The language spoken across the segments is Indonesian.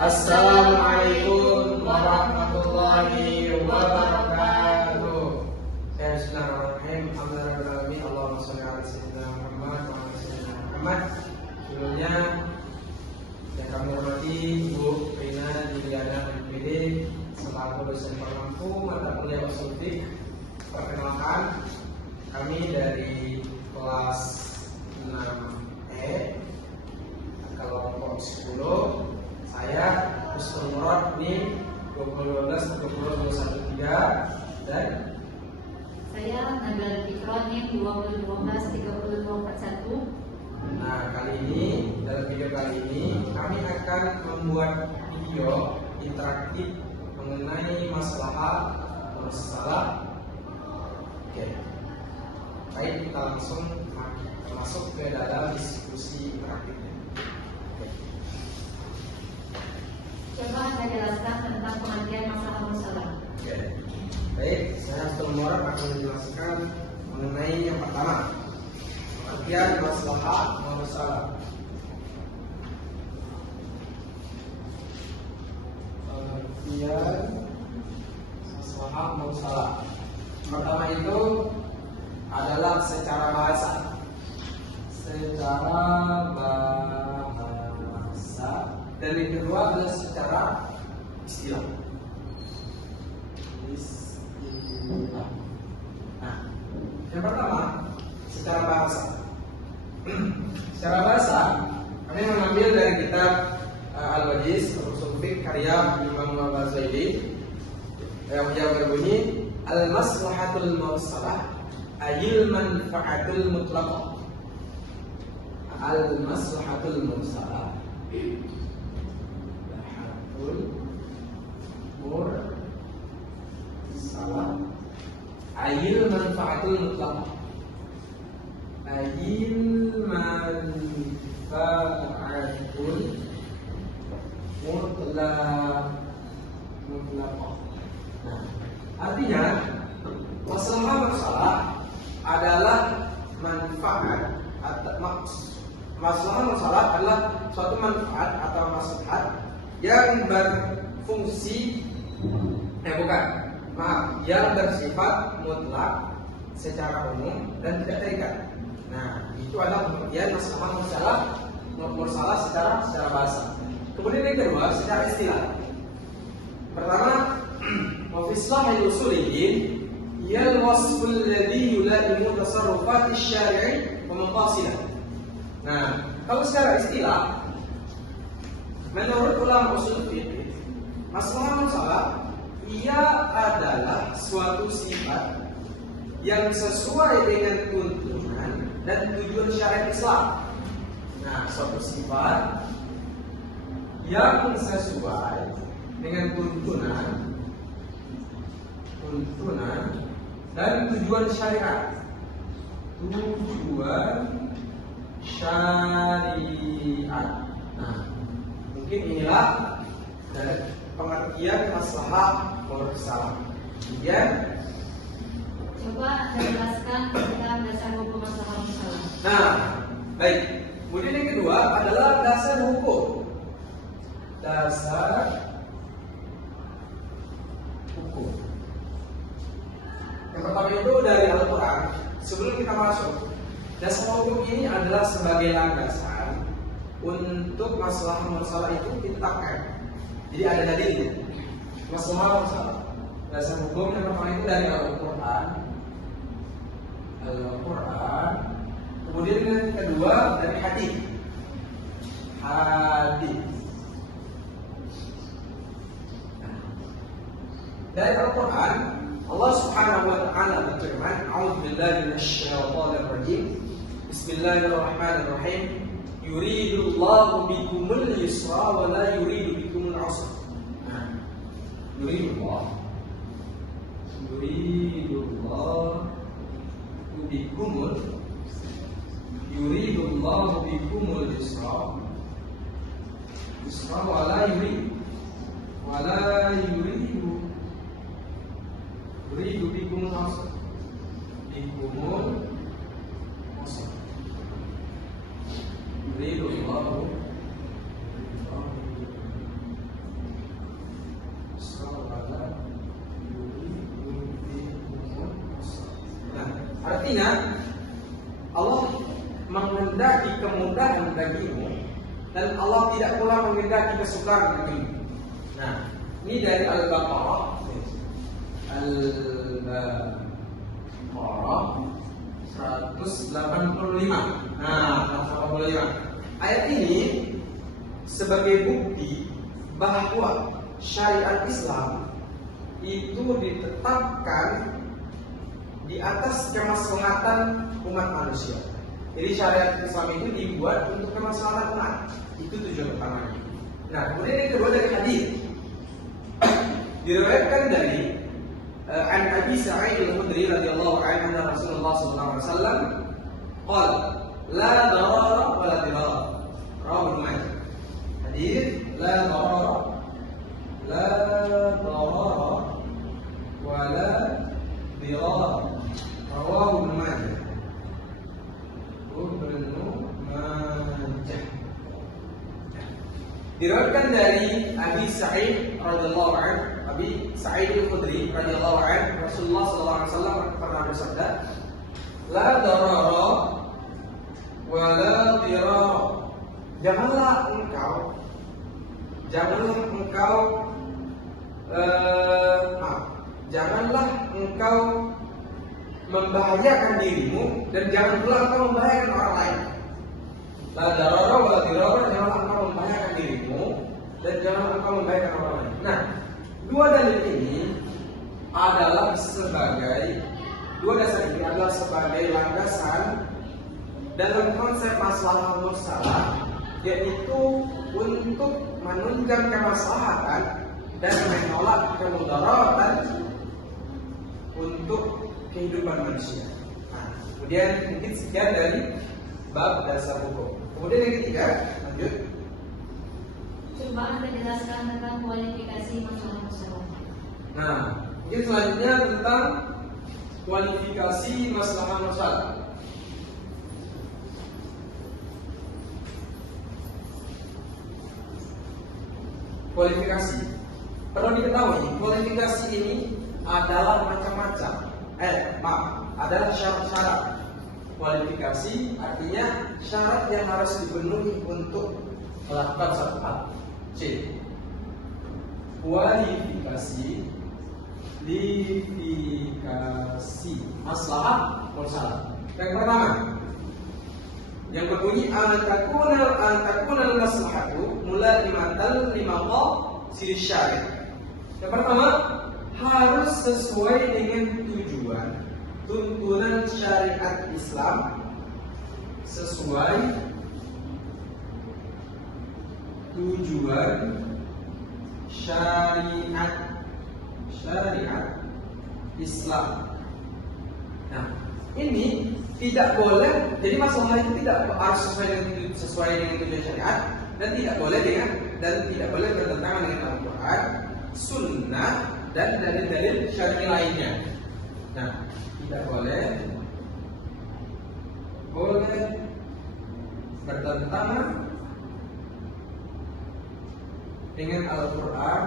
Assalamualaikum warahmatullahi wabarakatuh. Bismillahirrahmanirrahim. Alhamdulillahirobbilalamin. Allahumma sholli ala sayyidina Muhammad wa ala sayyidina Muhammad. Sebelumnya yang kami hormati Bu Rina Diliana MPD selaku dosen pengampu mata kuliah usul fiqh. Perkenalkan, kami dari kelas 6E kelompok 10. Saya Husnul Murad NIM 2012-20113 dan saya Nabila Fikron NIM 2012-30241. Nah, dalam video kali ini kami akan membuat video interaktif mengenai masalah. Oke. Baik, kita langsung masuk ke dalam diskusi interaktifnya. Coba saya jelaskan tentang pengertian masalah musalah. Oke. Baik, saya Husnul Murad akan menjelaskan mengenai yang pertama, pengertian masalah musalah. Pengertian masalah musalah. Pertama itu adalah secara bahasa. Dan yang kedua adalah secara istilah. Nah, yang pertama secara bahasa. Secara bahasa, kami mengambil dari kitab Al-Wajiz Ushul Fiqh karya Imam Al-Ghazali yang berbunyi al-maslahatul mursalah ayil manfaatul mutlaqah. Al-maslahatul mursalah mursalah ayil manfaatul mutlaqah. Ayil manfaatul mutlaqah. Nah, artinya masalah adalah manfaat atau masalah adalah suatu manfaat atau maslahat yang berfungsi yang bersifat mutlak secara umum dan tidak terikat. Nah, itu adalah pengertian masalah secara bahasa. Kemudian yang kedua secara istilah. Pertama, wa fi istilahil usuliyyin yal wasful ladzi yulaimu tasarrufat asy-syari'i wa maqasidah. Nah, kalau secara istilah, menurut ulama usul fiqh, masalah ia adalah suatu sifat yang sesuai dengan tuntunan dan tujuan syariat Islam. Nah, suatu sifat yang sesuai dengan tuntunan dan tujuan syariat. Nah, mungkin inilah dari pengertian masalah mursalah. Kemudian Coba saya jelaskan tentang dasar hukum masalah musalah. Nah, baik. Kemudian yang kedua adalah dasar hukum. Yang pertama itu dari Al-Quran. Sebelum kita masuk, dasar hukum ini adalah sebagai landasan untuk masalah mursalah itu ditetapkan. Jadi ada dalilnya. Masalah mursalah. Dasar hukum yang pertama itu dari Al-Quran. Kemudian yang kedua dari hadis. Dari Al-Quran, Allah Subhanahu wa taala berfirman, "A'udzubillahi minasyaitonir rajim. Bismillahirrahmanirrahim. Yuridullahu bikumul yusra wa la yuridu bikumul 'usra." Nah, yuridullahu bikumul yusra wa la yuridu bikumul 'usra. Artinya Allah menghendaki kemudahan bagimu dan Allah tidak pula menghendaki kesukaran bagimu. Nah, ini dari Al-Baqarah. Al-Baqarah 185. Nah, 185. Ayat ini sebagai bukti bahwa syariat Islam itu ditetapkan di atas kemaslahatan umat manusia. Jadi syariat Islam itu dibuat untuk kemaslahatan umat. Itu tujuan utamanya. Nah, kemudian yang kedua dari hadis. Diriwayatkan dari an Abi Sa'id al-Khudri radhiyallahu anhu anna Rasulullah sallallahu alaihi wasallam qala la darara wa la dirara. Rawahu Ibnu Majah. Hadis la darara wa la dirara. Rawahu Ibnu Majah. Diriwayatkan dari Abi Sa'id radhiyallahu anhu, Abi Sa'id al-Khudri radhiyallahu anhu, Rasulullah sallallahu alaihi wasallam pernah bersabda, "La darara wa la dirara." Janganlah engkau membahayakan dirimu dan jangan pula engkau membahayakan orang lain. La darara wa la dirara, janganlah engkau membahayakan dirimu dan janganlah engkau membahayakan orang lain. Nah, dua dasar ini adalah sebagai landasan dalam konsep maslahah mursalah, yaitu untuk menunjang kemaslahatan dan menolak kemudaratan untuk kehidupan manusia. Nah, kemudian mungkin sekian dari bab dasar hukum. Kemudian yang ketiga, lanjut. Coba Anda jelaskan tentang kualifikasi masalah musyawarah. Nah, mungkin selanjutnya tentang kualifikasi maslahah musyawarah. Kualifikasi. Perlu diketahui, kualifikasi ini adalah macam-macam. Adalah syarat-syarat. Kualifikasi artinya syarat yang harus dipenuhi untuk melakukan satu hal. C. Kualifikasi maslahah mursalah. Yang pertama, yang berbunyi al-takunal maslahatu mulazimatan limaqa syari'. Yang pertama, harus sesuai dengan tuntunan syariat Islam, sesuai tujuan syariat Islam. Nah, ini tidak boleh. Jadi masalah itu tidak harus sesuai dengan tujuan syariat dan tidak boleh bertentangan dengan Al-Quran, Sunnah dan dalil-dalil syar'i lainnya. Nah, tidak boleh bertentangan dengan Al-Quran,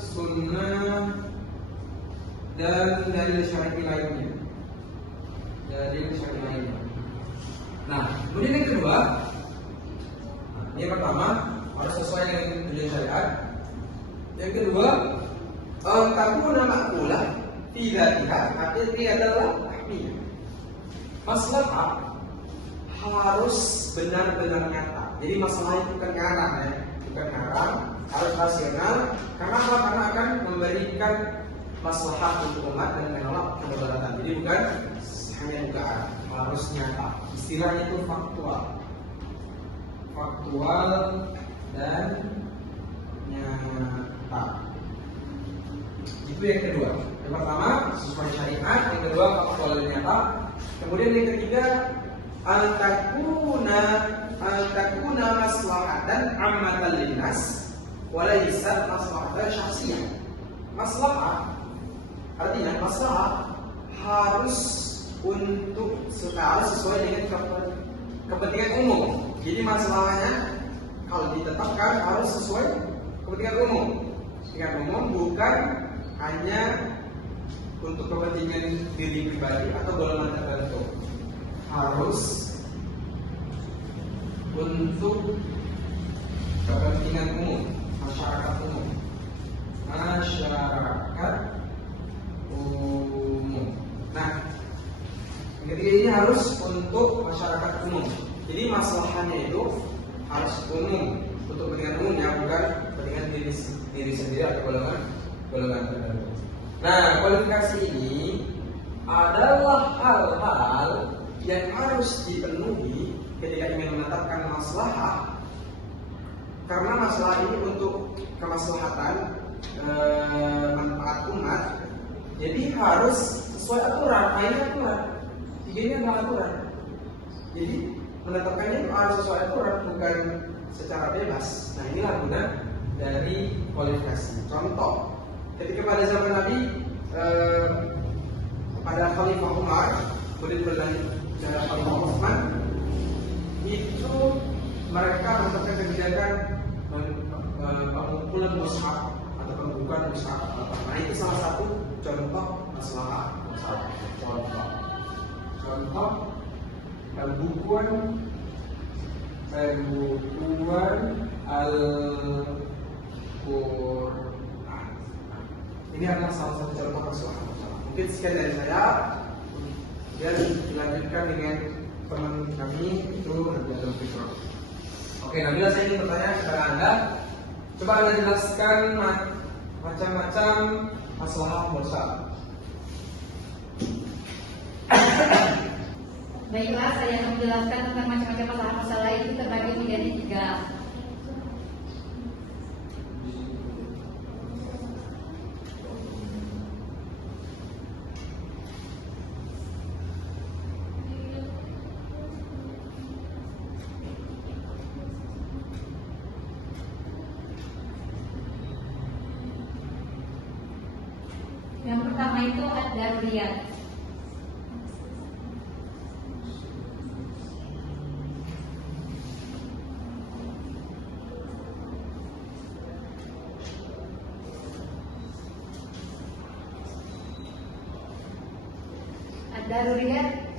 Sunnah dan dalil syar'i lainnya. Nah, kemudian yang kedua, yang pertama harus sesuai dengan tujuan syariat. Yang kedua, takuna ma'qulah fi dzatiha, artinya dia adalah ahmiyah. Maslahah harus benar-benar nyata. Jadi masalah itu bukan ngarang ya, bukan ngarang, harus rasional. Karena apa? Karena akan memberikan maslahat untuk umat dan menolak kemudaratan. Jadi bukan hanya dugaan, harus nyata. Istilahnya itu faktual dan nyata. Itu yang kedua. Yang pertama sesuai syariat, yang kedua faktual dan nyata. Kemudian yang ketiga al-takuna maslahatan ammatan linnas walaysat maslahatan syakhsiyah. Maslahah artinya maslahah harus sesuai dengan kepentingan umum. Jadi masalahnya kalau ditetapkan harus sesuai kepentingan umum. Kepentingan umum bukan hanya untuk kepentingan diri pribadi atau golongan tertentu, harus untuk kepentingan umum, masyarakat umum. Nah, yang ketiga ini harus untuk masyarakat umum. Jadi masalahnya itu harus umum, untuk kepentingan umum ya, bukan kepentingan diri sendiri atau golongan tertentu. Nah, kualifikasi ini adalah hal-hal yang harus dipenuhi ketika ingin menetapkan maslahat, karena masalah ini untuk kemaslahatan manfaat umat, jadi harus sesuai aturan. Ini aturan, tiga ini adalah aturan. Jadi menetapkannya harus sesuai aturan, bukan secara bebas. Nah, inilah guna dari kualifikasi. Contoh, ketika pada zaman Nabi, pada Khalifah Umar, kemudian berlanjut ke Khalifah Utsman, itu mereka melakukan kebijakan pengumpulan mushaf atau pembukaan mushaf. Nah, itu salah satu contoh masalah mushaf. Contoh pembukuan Al-Quran. Ini adalah salah satu contoh masalah. Mungkin sekian dari saya, dan dilanjutkan dengan teman kami itu Nabi Adam Fikro. Oke, Nabila, saya ingin bertanya kepada Anda. Coba Anda jelaskan macam-macam masalah mursal. Baiklah, saya akan menjelaskan tentang macam-macam masalah itu terbagi menjadi 3. Yang pertama itu ad-daruriyat. Ad-daruriyat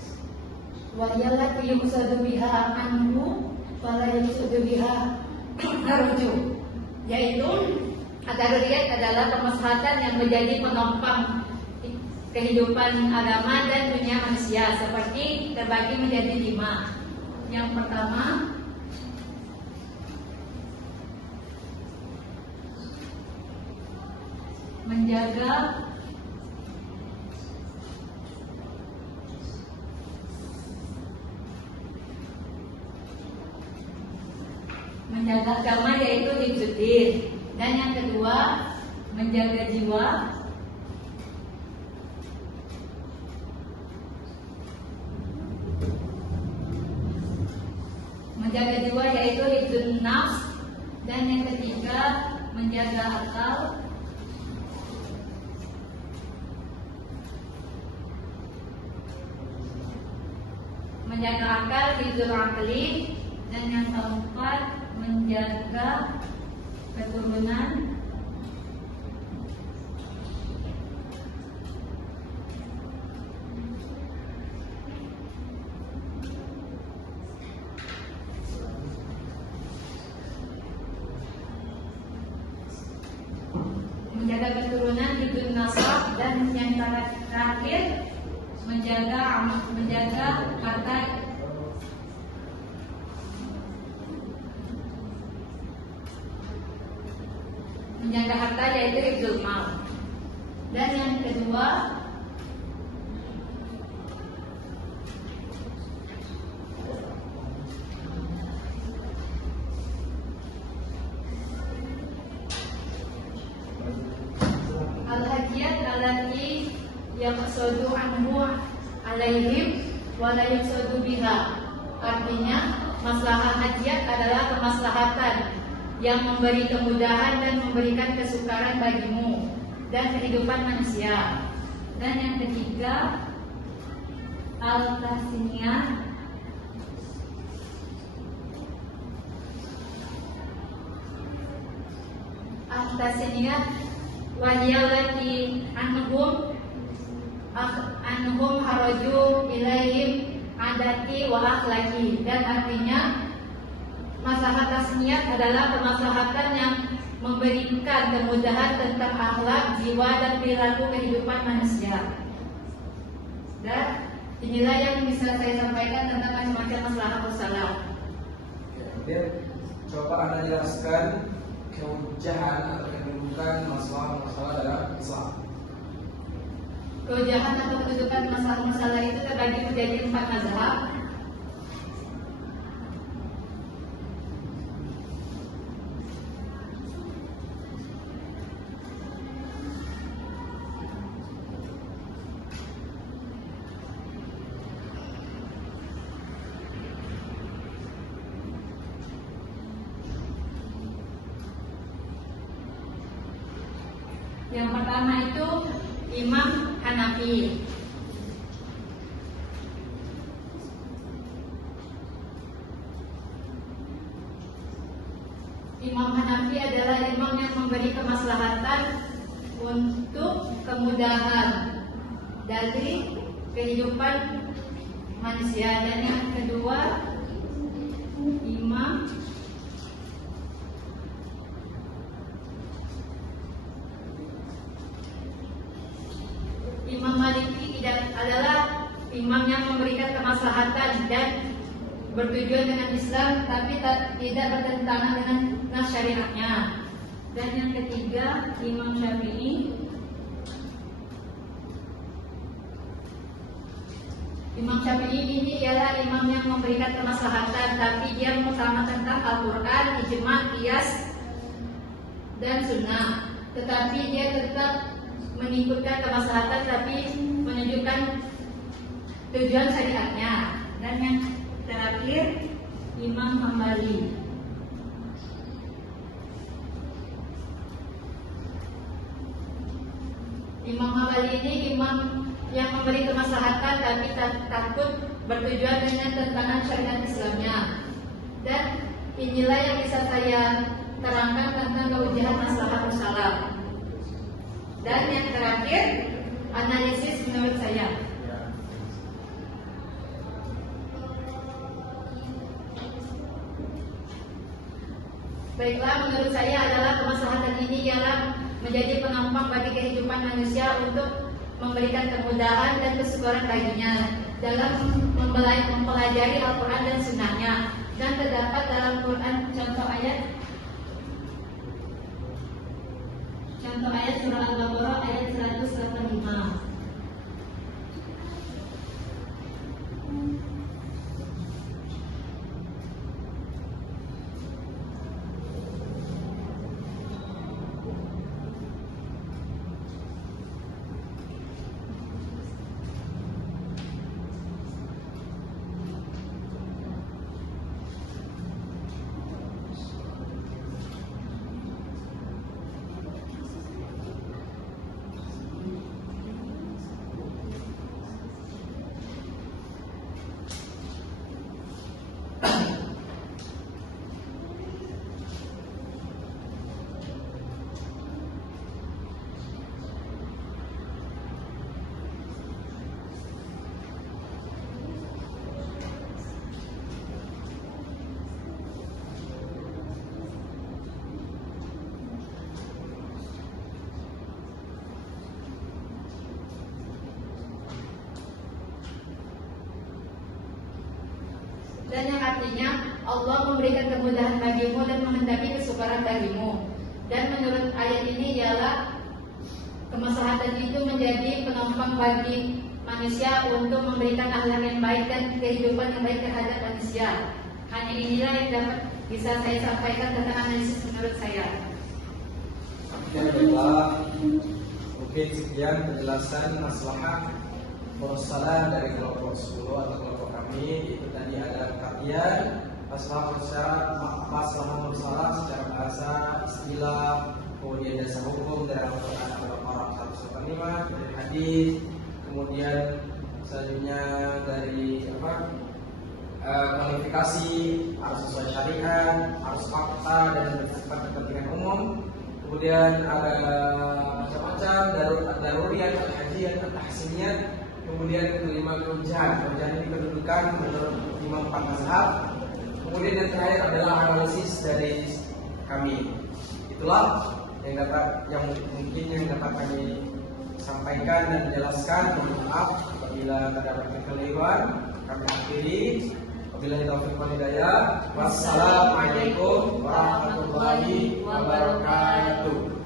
wa yallati yuqsadu biha anhu wa la yuqsadu biha arju, yaitu ad-daruriyat adalah kemaslahatan yang menjadi penopang kehidupan agama dan dunia manusia, seperti terbagi menjadi 5. Yang pertama, menjaga agama, yaitu hifdzuddin. Dan yang kedua, menjaga jiwa. Menjaga jiwa yaitu hifdzun nafs. Dan yang ketiga, menjaga akal. Menjaga akal, hifdzul aqli. Dan yang keempat, menjaga keturunan. Menjaga keturunan itu nasab, dan yang terakhir menjaga harta. Menjaga harta yaitu hifdzul mal. Dan yang kedua, al-hajiyat allati yaqsadu anhu alaihim wa la yaqsadu biha. Artinya, maslahah hajiyat adalah kemaslahatan yang memberi kemudahan dan memberikan kesukaran bagimu dan kehidupan manusia. Dan yang ketiga, al-tasniyah wahiyallati anhum anhum haraju ilaihim adati wa akhlaki. Dan artinya maslahat tasniyat adalah kemaslahatan yang memberikan kemudahan tentang akhlak, jiwa dan perilaku kehidupan manusia. Dan inilah yang bisa saya sampaikan tentang macam-macam maslahat mursalah. Kemudian coba Anda jelaskan keujahan atau kedudukan masalah dalam Islam. Keujahan atau kedudukan masalah itu terbagi menjadi 4 mazhab. Yang pertama itu Imam Hanafi. Imam Hanafi adalah imam yang memberi kemaslahatan untuk kemudahan dari kehidupan manusia. Dan yang kedua Imam Maliki adalah imam yang memberikan kemaslahatan dan bertujuan dengan Islam, tapi tidak bertentangan dengan nas syariatnya. Dan yang ketiga Imam Syafi'i. Imam Syafi'i ini ialah imam yang memberikan kemaslahatan, tapi dia mengutamakan tentang Al-Quran, ijma, qiyas, dan sunnah. Tetapi dia tetap mengikutkan kemaslahatan, tapi menunjukkan tujuan syariatnya. Dan yang terakhir Imam Hambali. Imam Hambali ini imam yang memberi kemaslahatan, tapi takut bertujuan dengan tentangan syariat Islamnya. Dan inilah yang bisa saya terangkan tentang keujahan maslahat mursalah. Dan yang terakhir analisis menurut saya. Baiklah, menurut saya adalah kemaslahatan ini ialah menjadi penopang bagi kehidupan manusia untuk memberikan kemudahan dan kesuburan baginya dalam mempelajari Al-Quran dan Sunnahnya. Dan terdapat dalam Quran contoh ayat surah Al-Baqarah ayat 185. Dan yang artinya Allah memberikan kemudahan bagimu dan menghendaki kesukaran bagimu. Dan menurut ayat ini ialah kemaslahatan itu menjadi penopang bagi manusia untuk memberikan akhlak yang baik dan kehidupan yang baik terhadap manusia. Hanya inilah yang dapat bisa saya sampaikan tentang analisis menurut saya. Mungkin sekian penjelasan maslahat mursalah dari kelompok 10 atau kelompok kami. Itu tadi ada kajian maslahat mursalah secara bahasa, istilah, kemudian dasar hukum dari Al-Quran Al-Baqarah 185, dari hadis, kemudian selanjutnya dari kualifikasi, harus sesuai syariat, harus fakta dan bersifat kepentingan umum. Kemudian ada macam-macam daruriyat, al-hajiyat, tahsiniyah, kemudian kelima kerujukan. Kerujukan ini kedudukan menurut imam empat mazhab. Kemudian yang terakhir adalah analisis dari kami. Itulah yang mungkin yang dapat kami sampaikan dan jelaskan. Mohon maaf apabila terdapat kekeliruan. Kami akhiri. Wabillahi taufiq wal hidayah. Wassalamualaikum warahmatullahi wabarakatuh.